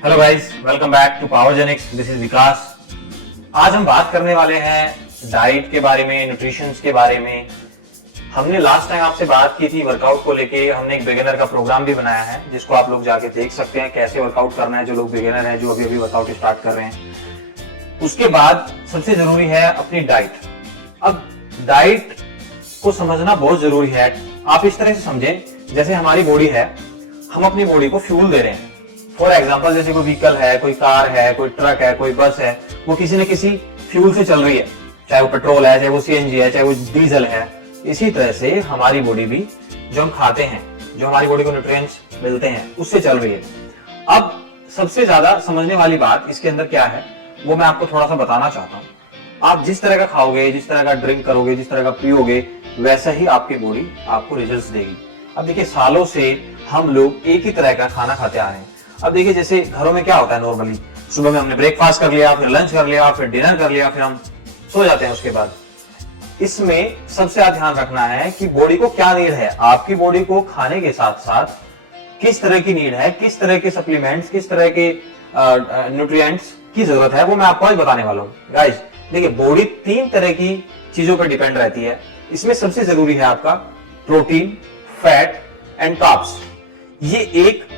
Hello guys, welcome back to Powergenics. This is Vikas. आज हम बात करने वाले हैं डाइट के बारे में, न्यूट्रिशन के बारे में। हमने लास्ट टाइम आपसे बात की थी वर्कआउट को लेके। हमने एक बिगिनर का प्रोग्राम भी बनाया है जिसको आप लोग जाके देख सकते हैं कैसे वर्कआउट करना है। जो लोग बिगिनर हैं, जो अभी अभी वर्कआउट स्टार्ट कर रहे हैं। उसके बाद सबसे जरूरी है अपनी डाइट। अब डाइट को समझना बहुत जरूरी है। आप इस तरह से समझें जैसे हमारी बॉडी है, हम अपनी बॉडी को फ्यूल दे रहे हैं। फॉर एग्जाम्पल, जैसे कोई व्हीकल है, कोई कार है, कोई ट्रक है, कोई बस है, वो किसी न किसी फ्यूल से चल रही है। चाहे वो पेट्रोल है, चाहे वो सीएनजी है, चाहे वो डीजल है। इसी तरह से हमारी बॉडी भी जो हम खाते हैं, जो हमारी बॉडी को न्यूट्रिएंट्स मिलते हैं, उससे चल रही है। अब सबसे ज्यादा समझने वाली बात इसके अंदर क्या है वो मैं आपको थोड़ा सा बताना चाहता हूं। आप जिस तरह का खाओगे, जिस तरह का ड्रिंक करोगे, जिस तरह का पियोगे, वैसा ही आपकी बॉडी आपको रिजल्ट्स देगी। अब देखिए, सालों से हम लोग एक ही तरह का खाना खाते आ रहे हैं। अब देखिए, जैसे घरों में क्या होता है नॉर्मली, सुबह में हमने ब्रेकफास्ट कर लिया, फिर लंच कर लिया, फिर डिनर कर लिया, फिर हम सो जाते हैं उसके बाद। इसमें सबसे ज्यादा ध्यान रखना है कि बॉडी को क्या नीड है। आपकी बॉडी को खाने के साथ साथ किस तरह की नीड है, किस तरह के सप्लीमेंट्स, किस तरह के न्यूट्रिएंट्स की जरूरत है, वो मैं आपको आज बताने वाला हूं। गाइस देखिए, बॉडी 3 तरह की चीजों पर डिपेंड रहती है। इसमें सबसे जरूरी है आपका प्रोटीन, फैट एंड कार्ब्स। ये एक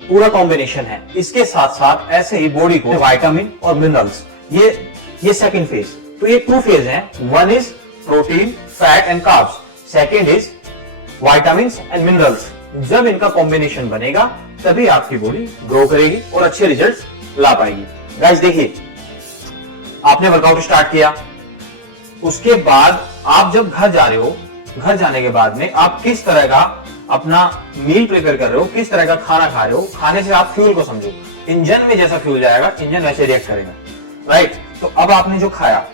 पूरा कॉम्बिनेशन है। इसके साथ साथ ऐसे ही बॉडी को विटामिन और मिनरल्स, ये सेकंड फेज। तो ये 2 फेज हैं। One is protein, fat and carbs, second is vitamin and minerals. जब इनका कॉम्बिनेशन बनेगा तभी आपकी बॉडी ग्रो करेगी और अच्छे रिजल्ट्स ला पाएगी। गाइस देखिए, आपने वर्कआउट स्टार्ट किया, उसके बाद आप जब घर जा रहे हो, घर जाने के बाद में आप किस तरह का अपना मील प्रिपेयर कर रहे हो, किस तरह का खाना खा रहे हो। खाने से आप फ्यूल को समझो। इंजन में जैसा फ्यूल जाएगा, इंजन वैसे रिएक्ट करेगा, राइट। तो अब आपने जो खाया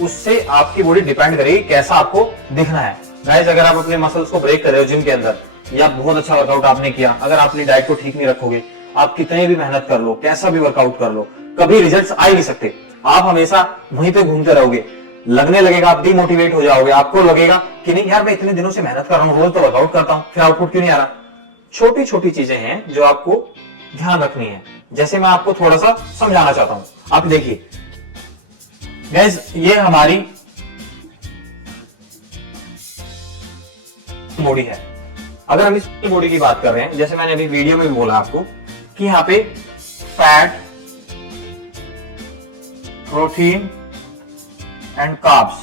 उससे आपकी बॉडी डिपेंड करेगी कैसा आपको दिखना है। गाइस, अगर आप अपने मसल्स को ब्रेक कर रहे हो जिम के अंदर, या बहुत अच्छा वर्कआउट आपने किया, अगर आप अपनी डाइट को ठीक नहीं रखोगे, आप कितने भी मेहनत कर लो, कैसा भी वर्कआउट कर लो, कभी रिजल्ट्स आ ही नहीं सकते। आप हमेशा वहीं पे घूमते रहोगे, लगने लगेगा आप डिमोटिवेट हो जाओगे। आपको लगेगा कि नहीं यार, मैं इतने दिनों से मेहनत कर रहा हूं, रोज तो वर्कआउट करता हूं, फिर आउटपुट क्यों नहीं आ रहा। छोटी छोटी चीजें हैं जो आपको ध्यान रखनी है। जैसे मैं आपको थोड़ा सा समझाना चाहता हूं। आप देखिए गाइस, ये हमारी बॉडी है। अगर हम इस बॉडी की बात कर रहे हैं, जैसे मैंने अभी वीडियो में भी बोला आपको कि यहाँ पे फैट, प्रोटीन एंड कार्ब्स,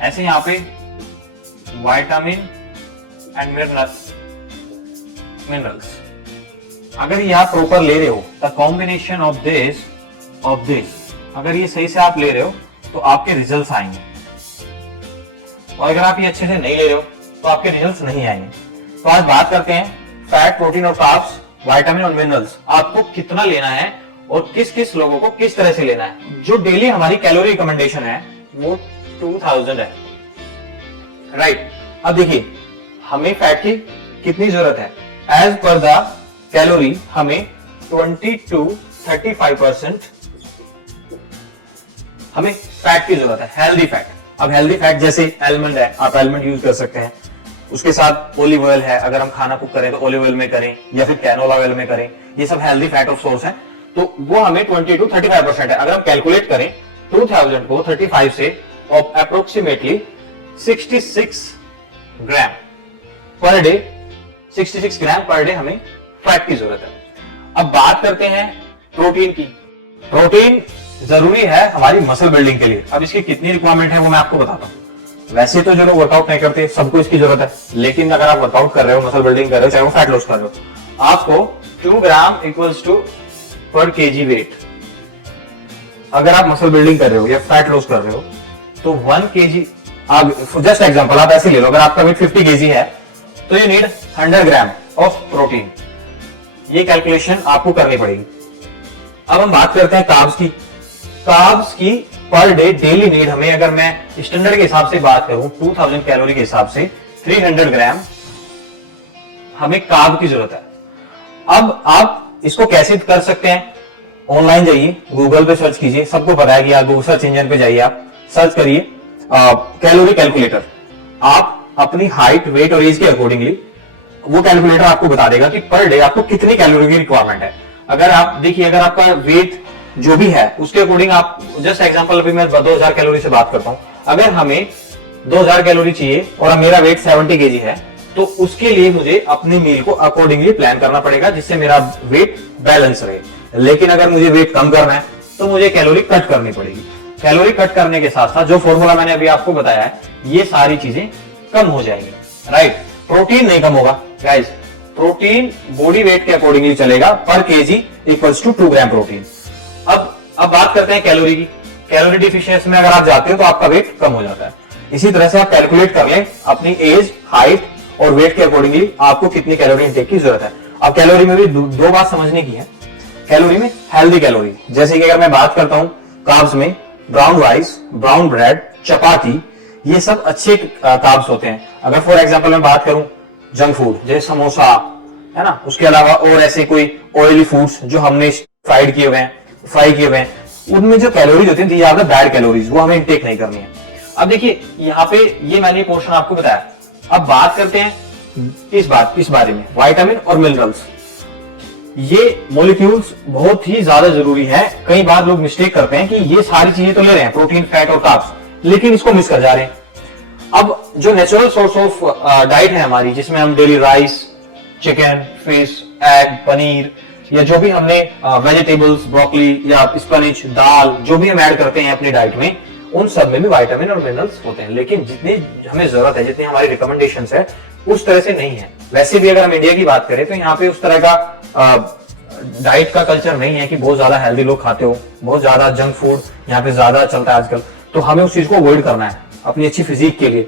ऐसे यहां पे विटामिन एंड मिनरल्स। अगर ये आप प्रॉपर ले रहे हो, द कॉम्बिनेशन ऑफ दिस, अगर ये सही से आप ले रहे हो तो आपके रिजल्ट्स आएंगे। और अगर आप ये अच्छे से नहीं ले रहे हो तो आपके रिजल्ट्स नहीं आएंगे। तो आज बात करते हैं फैट, प्रोटीन और कार्ब्स, विटामिन और मिनरल्स आपको कितना लेना है और किस किस लोगों को किस तरह से लेना है। जो डेली हमारी कैलोरी रिकमेंडेशन है वो 2000 है, राइट। अब देखिए, हमें फैट की कितनी जरूरत है। एज पर द कैलोरी हमें 20 to 35% हमें फैट की जरूरत है, हेल्दी फैट। अब हेल्दी फैट जैसे एलमंड है, आप एलमंड यूज कर सकते हैं। उसके साथ ओलिव ऑयल है, अगर हम खाना कुक करें तो ओलिव ऑयल में करें या फिर कैनोला ऑयल में करें। ये सब हेल्दी फैट ऑफ सोर्स है, तो वो हमें 20 to 35% है। अगर हम कैलकुलेट करें 2000 को 35 से, अप्रोक्सीमेटली 66 ग्राम पर डे, 66 ग्राम पर डे हमें फैट की जरूरत है। अब बात करते हैं प्रोटीन की। प्रोटीन जरूरी है हमारी मसल बिल्डिंग के लिए। अब इसकी कितनी रिक्वायरमेंट है वो मैं आपको बताता हूं। वैसे तो जो लोग वर्कआउट नहीं करते सबको इसकी जरूरत है, लेकिन अगर आप वर्कआउट कर रहे हो, मसल बिल्डिंग कर रहे हो, चाहे वो फैट लॉस कर रहे हो, आपको 2 ग्राम इक्वल्स टू पर केजी वेट। अगर आप मसल बिल्डिंग कर रहे हो या फैट लॉस कर रहे हो तो 1 केजी, आप जस्ट एग्जांपल आप ऐसे ले लो, अगर आपका वेट 50 केजी है तो you need 100 gram of protein. ये कैलकुलेशन आपको करनी पड़ेगी। अब हम बात करते हैं कार्ब्स की। कार्ब्स की पर डे डेली नीड हमें, अगर मैं स्टैंडर्ड के हिसाब से बात करूं, 2000 कैलोरी के हिसाब से 300 ग्राम हमें कार्ब की जरूरत है। अब आप इसको कैसे कर सकते हैं? ऑनलाइन जाइए, गूगल पे सर्च कीजिए, सबको पता है कि आप गूगल सर्च इंजन पे जाइए, आप सर्च करिए कैलोरी कैलकुलेटर। आप अपनी हाइट, वेट और एज के अकॉर्डिंगली वो कैलकुलेटर आपको बता देगा कि पर डे आपको कितनी कैलोरी की रिक्वायरमेंट है। अगर आप देखिए, अगर आपका वेट जो भी है उसके अकॉर्डिंग आप जस्ट एग्जांपल, अभी मैं 2000 कैलोरी से बात करता हूं, अगर हमें 2000 कैलोरी चाहिए और मेरा वेट 70 केजी है, तो उसके लिए मुझे अपनी मील को अकॉर्डिंगली प्लान करना पड़ेगा जिससे मेरा वेट बैलेंस रहे। लेकिन अगर मुझे वेट कम करना है तो मुझे कैलोरी कट करनी पड़ेगी। कैलोरी कट करने के साथ साथ जो फॉर्मूला मैंने अभी आपको बताया है, ये सारी चीजें कम हो जाएंगी, राइट। प्रोटीन नहीं कम होगा गाइस, प्रोटीन बॉडी वेट के अकॉर्डिंगली चलेगा, per KG equals to 2 gram protein. अब बात करते हैं कैलोरी की। कैलोरी डिफिशियंसी में अगर आप जाते हो तो आपका वेट कम हो जाता है। इसी तरह से आप कैलकुलेट कर लें अपनी एज, हाइट और वेट के अकॉर्डिंगली आपको कितनी कैलोरी इनटेक की जरूरत है। अब कैलोरी में भी दो बात समझने की है। कैलोरी में हेल्दी कैलोरी, जैसे कि अगर मैं बात करता हूं कार्ब्स में, ब्राउन राइस, ब्राउन ब्रेड, चपाती, ये सब अच्छे कार्ब्स होते हैं। अगर फॉर एग्जांपल मैं बात करूं जंक फूड जैसे समोसा है ना, उसके अलावा और ऐसे कोई ऑयली फूड्स जो हमने फ्राई किए हुए हैं, उनमें जो कैलोरीज होती है ज्यादा बैड कैलोरीज, वो हमें इनटेक नहीं करनी है। अब देखिए यहाँ पे ये मैंने पोर्शन आपको बताया। अब बात करते हैं इस बारे में, विटामिन और मिनरल्स। ये मॉलिक्यूल्स बहुत ही ज्यादा जरूरी है। कई बार लोग मिस्टेक करते हैं कि ये सारी चीजें तो ले रहे हैं, प्रोटीन, फैट और कार्ब्स, लेकिन इसको मिस कर जा रहे हैं। अब जो नेचुरल सोर्स ऑफ डाइट है हमारी, जिसमें हम daily rice, chicken, fish, egg, paneer या जो भी हमने वेजिटेबल्स, ब्रोकली या स्पिनच, दाल जो भी हम ऐड करते हैं अपनी डाइट में, उन सब में भी विटामिन और मिनरल्स होते हैं। लेकिन जितनी हमें जरूरत है, जितनी हमारी रिकमेंडेशंस है, उस तरह से नहीं है। वैसे भी अगर हम इंडिया की बात करें तो यहाँ पे उस तरह का डाइट का कल्चर नहीं है कि बहुत ज्यादा हेल्दी लोग खाते हो, बहुत ज्यादा जंक फूड यहाँ पे ज्यादा चलता है आजकल। तो हमें उस चीज को अवॉइड करना है अपनी अच्छी फिजिक के लिए।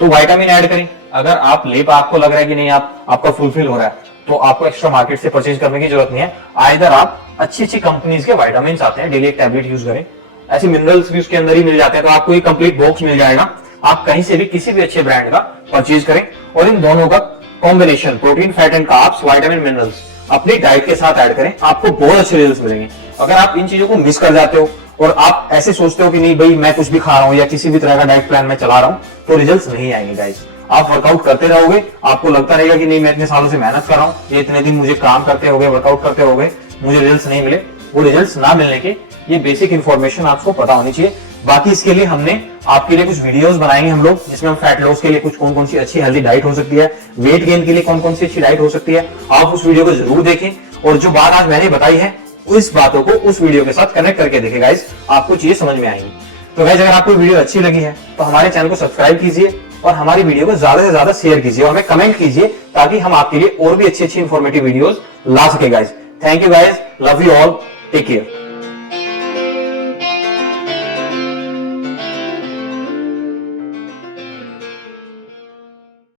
तो विटामिन ऐड करें। अगर आप लेप आपको लग रहा है कि नहीं आपका फुलफिल हो रहा है, तो आपको एक्स्ट्रा मार्केट से परचेज करने की जरूरत नहीं है। आइदर आप अच्छी कंपनीज के विटामिन आते हैं, डेली एक टैबलेट यूज करें। ऐसे मिनरल्स भी उसके अंदर ही मिल जाते हैं, तो आपको एक कंप्लीट बॉक्स मिल जाएगा। आप कहीं से भी किसी भी अच्छे ब्रांड का परचेज करें और इन दोनों का combination, protein, fat and carbs, vitamin, minerals अपनी डाइट के साथ ऐड करें, आपको बहुत अच्छे रिजल्ट्स मिलेंगे। अगर आप इन चीजों को मिस कर जाते हो और आप ऐसे सोचते हो कि नहीं भाई मैं कुछ भी खा रहा हूं या किसी भी तरह का डाइट प्लान में चला रहा हूं, तो रिजल्ट्स नहीं आएंगे गाइस। आप वर्कआउट करते रहोगे, आपको लगता रहेगा कि नहीं मैं इतने सालों से मेहनत कर रहा हूं, ये इतने दिन मुझे काम करते हो गए, वर्कआउट करते हो गए, मुझे रिजल्ट्स नहीं मिले। वो रिजल्ट्स ना मिलने के ये बेसिक इंफॉर्मेशन आपको पता होनी चाहिए। बाकी इसके लिए हमने आपके लिए कुछ वीडियोस बनाएंगे हम लोग, जिसमें हम फैट लॉस के लिए कुछ कौन कौन सी अच्छी हेल्दी डाइट हो सकती है, वेट गेन के लिए कौन कौन सी अच्छी डाइट हो सकती है। आप उस वीडियो को जरूर देखें और जो बात आज मैंने बताई है उस बातों को उस वीडियो के साथ कनेक्ट करके देखें गाइस, आपको चीजें समझ में आएंगी। तो गाइस अगर आपको वीडियो अच्छी लगी है तो हमारे चैनल को सब्सक्राइब कीजिए और हमारी वीडियो को ज्यादा से ज्यादा शेयर कीजिए और हमें कमेंट कीजिए, ताकि हम आपके लिए और भी अच्छी इंफॉर्मेटिव वीडियोस ला सके guys. Thank you guys, love you all, take care.